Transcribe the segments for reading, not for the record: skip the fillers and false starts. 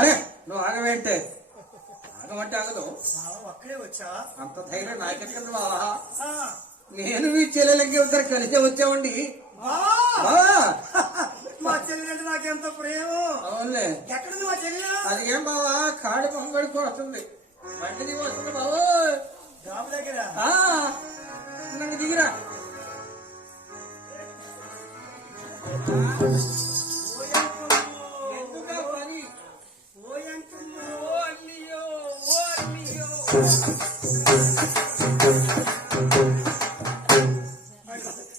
అరే నువ్వు ఆగవేంటే ఆగమంటే ఆగదు. ఒక్కడే వచ్చా? అంత ధైర్యం నాకెక్కడ బావా? నేను మీ చెల్లెలకి ఇద్దరు కలిసే వచ్చామండి. మా చెల్లెలంటే నాకెంత ప్రేమ. అవునులే. ఎక్కడుంది మా చెల్లె? అది ఏం బావా కాడి పొంగడికి వస్తుంది, బండి వస్తుంది బాబు డాబు దగ్గర. నన్ను దిగిరా. ఎందుకా పని?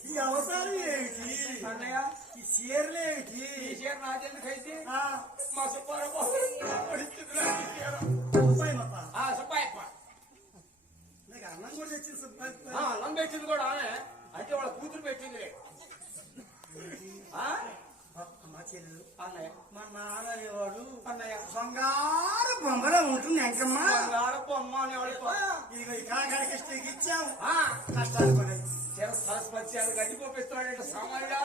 ఈ అవసరం ఏమిటి అన్నయ్య? ఈ చీరలేమిటి? ఈ చీర నాకెందుకైతే మా సుబ్బారావు సుబ్బాయప్ప నాకు అన్నం కూడా తెచ్చింది సుబ్బాయి. అన్నం పెట్టింది కూడా ఆమె, అంటే వాళ్ళ కూతురు పెట్టింది. మా చెల్లెలు అన్నయ్య మా నాన్న అనేవాడు అన్నయ్య బంగారు బొమ్మలో ఉంటుంది ఎంకమ్మ. బంగారు బొమ్మ అనేవాడు. ఇదిగో ఈ కాకాడికి ఇచ్చాము కష్టాలు పడే సరస్వతి అది గడ్డి పంపిస్తున్నాడంటే సామాన్యుడా?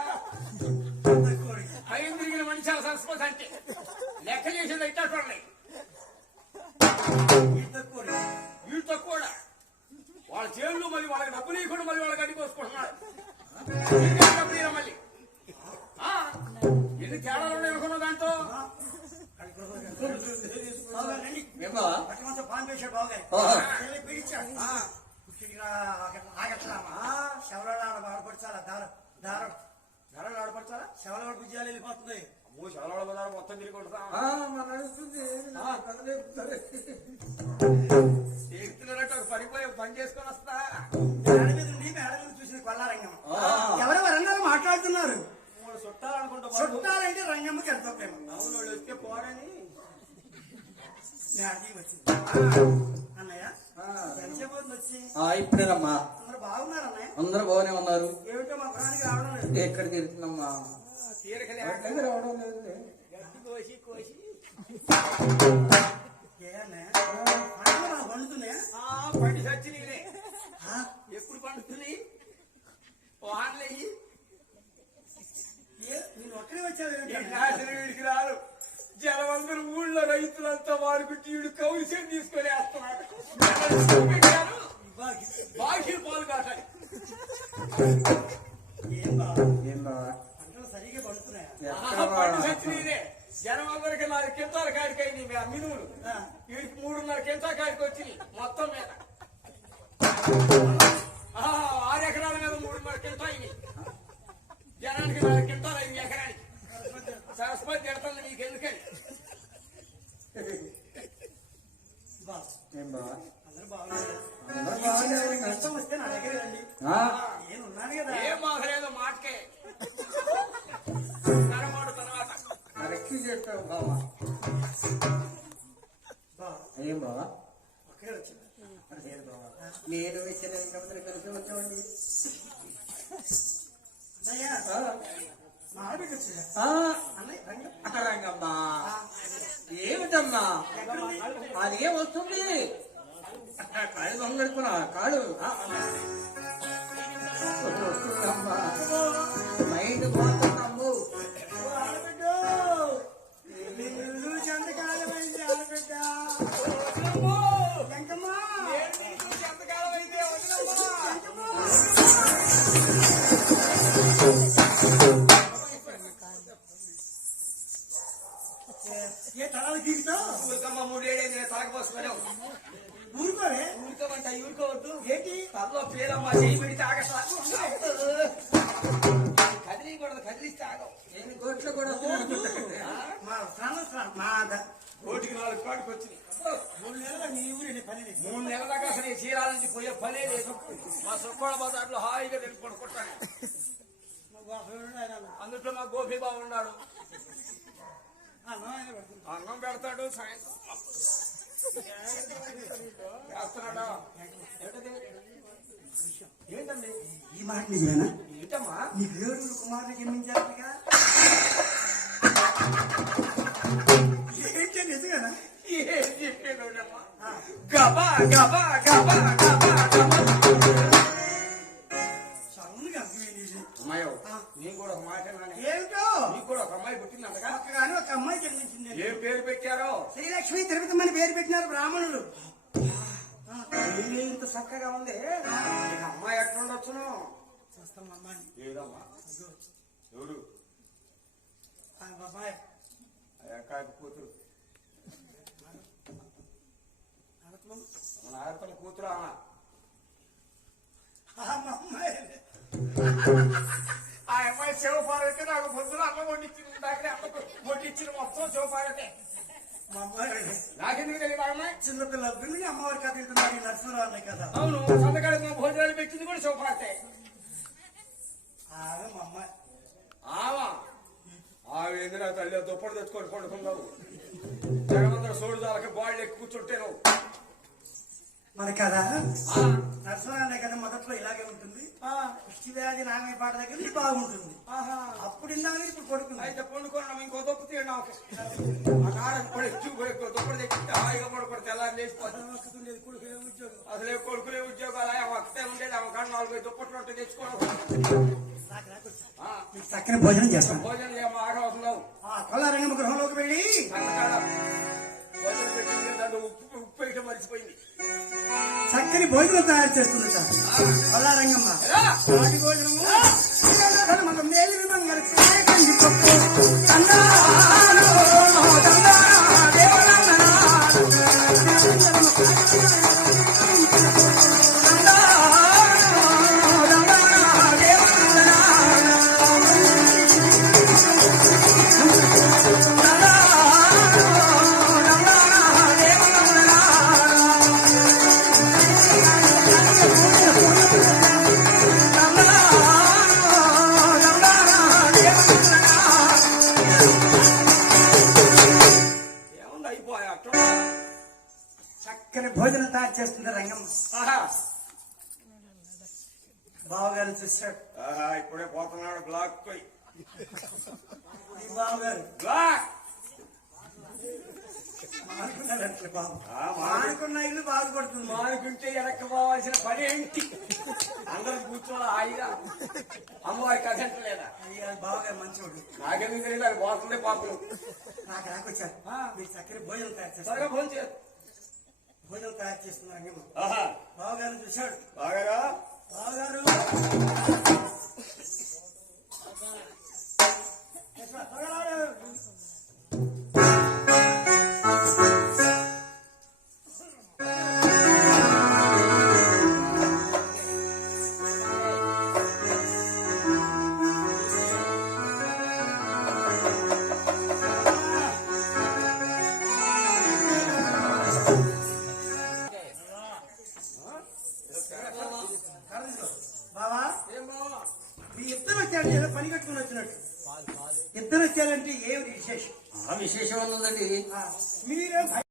పైన తిరిగిన మనిషి సరస్వతి అంటే లెక్క చేసేది అయితే చూడండి. వీళ్ళతో కూడా వాళ్ళ చేతులు మళ్ళీ వాళ్ళకి డబ్బులు ఇవ్వకుండా మళ్ళీ వాళ్ళ గడ్డి కోసుకుంటున్నాడు. మళ్ళీ ఎన్ని తేడాలు ఉన్నాయి అనుకున్నా దాంట్లో. పాన్ వేసాడు బాగా పిలిచాడు. శవరాడు ఆడపడచాలా ధరలు ఆడపడచాలా శవరాడు విజయాలు వెళ్ళిపోతుంది. శవరాడు బజారు మొత్తం తిరిగి పడిపోయి పని చేసుకొని వస్తా. మేడ మీద ఉండి మేడ మీద చూసింది కొల్లారంగం. ఎవరు వరంగల్ మాట్లాడుతున్నారు? చుట్టాలనుకుంటా. చుట్టాలంటే రంగమ్మకి ఎంతో ప్రేమ. అవును వాళ్ళు వచ్చే పోరని వచ్చింది. అన్నయ్య ఎంతసేపు వచ్చి ఇప్పుడేనమ్మా. అందరూ బాగున్నారు అన్నయ్య? అందరూ బాగానే ఉన్నారు. ఏమిటో మా ప్రాణానికి రావడం లేదు. ఎక్కడ తీరుతుందమ్మా? రావడం లేదు. కోసి కోసి పండుగ పండుతున్నాయా? పండి సచ్చి నీనే ఎప్పుడు పండుతుంది? వానలయ్యి నేను ఒక్కడే వచ్చాను. వీడికి రారు. జనమందరూ ఊళ్ళో రైతులంతా వాడుకుంటే వీడు కౌలిసేం తీసుకొని వేస్తున్నాడు. బాకీలు పాలు కాటాలి. పంటలు సరిగ్గా పడుతున్నాయా? పండి సచ్చి నీనే. జనమందరికి 4 కింటాల కాడికి అయింది మినువులు. వీడికి 3.5 కింటా కాడికి వచ్చింది మొత్తం మీద. 6 ఎకరాల మీద 3.5 కింటా అయింది. జనానికి 4 కింటాలు అయింది ఎకరానికి. సరస్వతి తిడుతుంది నీకు ఎందుకని. అందరూ బాగున్నారు. కష్టం వస్తే నా దగ్గర రండి. నేను ఉన్నాను కదా. ఏం మాగలేదు మాటకే నరమాడు తర్వాత చెప్తావు బావా. ఏం బావా ఒక్కడే వచ్చింది. నేను కలిసి వచ్చామండి. రంగమ్మా ఏమిటమ్మా అది ఏం వస్తుంది? కాళ్ళు దొంగడుకున్నా కాళ్ళు వస్తుందమ్మా. మైండ్ పోతున్నాము. ఏ తరాలు తీరుతావు? ఊరికమ్మ 3 ఏళ్ళైంది తలకపోసుకున్నావు. ఊరుకోరే. ఊరుకోమంట ఊరుకోవద్దు. ఏంటి తలలో పేరమ్మా చేయి పెడితే ఆగట్లా. కదిలికూడదు, కదిలిస్తే ఆగవు. నేను కోట్లు కూడా కోటికి 4 కోటికి వచ్చినాయి. 3 నెలలు నీ ఊరి పని 3 నెలల దాకా అసలు ఈ చీరాల నుంచి పోయే పనే లేదు. మా సుక్కోడ బజార్లో హాయిగా వెళ్ళి పడుకుంటాను. అందులో మా గోపి బాగున్నాడు. అన్నం పెడతాడు సాయంత్రం చేస్తున్నాడా? ఏంటండి ఈ మాట నిజమేనా? ఏంటమ్మా నీ దేవుడు కుమారుడు జన్మించారుగా? ఏంటి నిజమేనా? ఏం చెప్పేదమ్మా? గబా గబా గబా గబా గబా సౌండ్గా అమ్మాయి నేను కూడా ఒక మాట ఏమిటో నీకు కూడా ఒక అమ్మాయి పుట్టిందంటగా? ఒక్కగానే ఒక అమ్మాయి జన్మించింది. ఏం పేరు పెట్టారో? శ్రీలక్ష్మి తిరుపతమ్మని పేరు పెట్టినారు బ్రాహ్మణులు. ఇంత చక్కగా ఉంది. నీకు అమ్మాయి ఎట్లుండొచ్చును? చూస్తాం అమ్మాయి. ఏదమ్మా? ఎవరు? బాబాయ్ అయ్యాక కూతురు మన ఆయతల కూతురు అన్న. అమ్మాయి ఆ అమ్మాయి శివపార్వతి నాకు పొద్దున అమ్మ వండించింది. దగ్గర అమ్మకు వండించిన మొత్తం శివపార్వతి. మా అమ్మాయి నాకెందుకు తెలియదు ఆ అమ్మాయి? చిన్నపిల్ల పిల్లని అమ్మవారి కథ వెళ్తున్నారు. ఈ నరసింహరావు అనే కదా. అవును, సంతకాడికి మా భోజనాలు పెట్టింది కూడా శివపార్వతి. ఆమె మా అమ్మాయి. ఆమె ఎందుకు తల్లి దుప్పటి తెచ్చుకొని పడుకున్నావు. జగమందరూ సోడు దానికి బాడీ ఎక్కి కూర్చుంటే నువ్వు మన కదా నరసింహరావు అనే కదా మొదట్లో ఇలాగే ఉంటుంది. పుష్టి వ్యాధి నామే పాట దగ్గర నుంచి బాగుంటుంది. అప్పుడు ఇందాక ఇప్పుడు పడుకుంది. అయితే పండుకున్నాం. ఇంకో దుప్ప తీయండి. దుప్పటి తెచ్చి హాయిగా పడుకుంటే తెల్లారి లేచిపోతుంది. అసలే కొడుకులే ఉద్యోగాలు ఒక్కతే ఉండేది. ఆమె కాడ 4-5 దుప్పట్లు ఉంటే తెచ్చుకోవడం. చక్కని భోజనం చేస్తాం. భోజనం ఏమో ఆగవసరం. కొల్లారంగమ్మ గృహంలోకి వెళ్ళి భోజనం పెట్టింది. దాంట్లో ఉప్పు వేయటం మర్చిపోయింది. చక్కని భోజనం తయారు చేస్తుంది సార్ కొల్లారంగమ్మ. రాగి భోజనము చక్కని భోజనం తయారు చేస్తుంది రంగమ్మ. బావగారు చూశాడు. ఇప్పుడే పోతున్నాడు బ్లాక్ పోయి. బావగారు బ్లాక్ మానుకున్నారంటే బాబు మానుకున్న మానుకున్న ఇల్లు బాగుపడుతుంది. మానుకుంటే వెనక్కి పోవాల్సిన పని ఏంటి? అందరూ కూర్చోవాలి హాయిగా. అమ్మవారి కథంటలేదా? బావగారు మంచివాడు. నాకెందుకు తెలియదు. అది పోతుందే పాపలు. నాకు రాకొచ్చారు. మీరు చక్కని భోజనం తయారు చేస్తారు. త్వరగా ఫోన్ చేయదు. భోజనం తయారు చేస్తున్న రంగమ్మ. ఆహా, బావగారు చూశాడు. బాగారా బావగారు బావా ఏం బావా? మీ ఇద్దరు వచ్చారు ఏదో పని కట్టుకుని వచ్చినట్టు. ఇద్దరు వచ్చారంటే ఏమిటి విశేషం? విశేషం ఉన్నదండి. మీరేం